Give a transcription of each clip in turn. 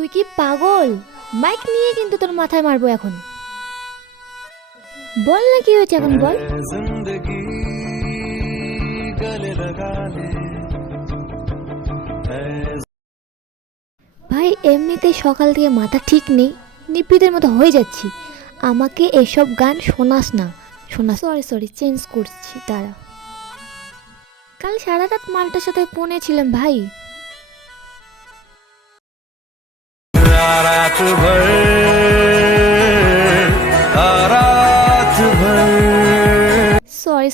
তুই কি পাগল? মাইক নিয়ে কিন্তু তোর মাথায় মারবো এখন। বল না কি হয়েছে এখন, বল। ভাই এমনিতে সকাল থেকে মাথা ঠিক নেই, নিপিদের মতো হয়ে যাচ্ছি। আমাকে এসব গান শোনাস না, শোনা। সরি চেঞ্জ করছি, তারা কাল সারা রাত মালটার সাথে ফোনে ছিলাম ভাই।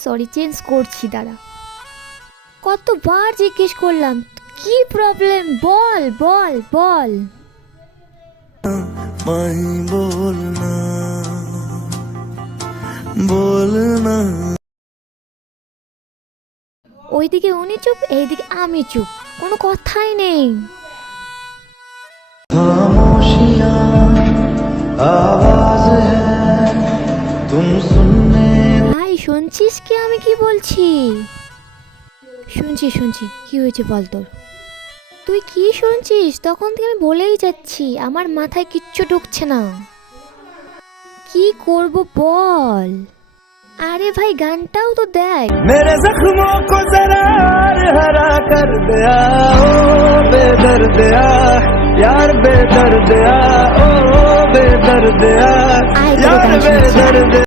সরি চেঞ্জ করছি, দাঁড়া। কতবার জিজ্ঞেস করলাম কি প্রবলেম, বল বল বল। বলনা ওইদিকে উনি চুপ, এইদিকে আমি চুপ, কোনো কথাই নেই। ভাই শুনছিস কি আমি কি বলছি? শুনছি কি হয়েছে বল তোর। তুই কি শুনছিস? তখন থেকে আমি বলেই যাচ্ছি, আমার মাথায় কিচ্ছু ঢুকছে না। কি করব বল। আরে ভাই গানটাও তো দেখ। মেরে জख्मों को जरा हरा कर दिया ओ बेदर्दिया यार बेदर्दिया ओ बेदर्दिया यार बेदर्दिया।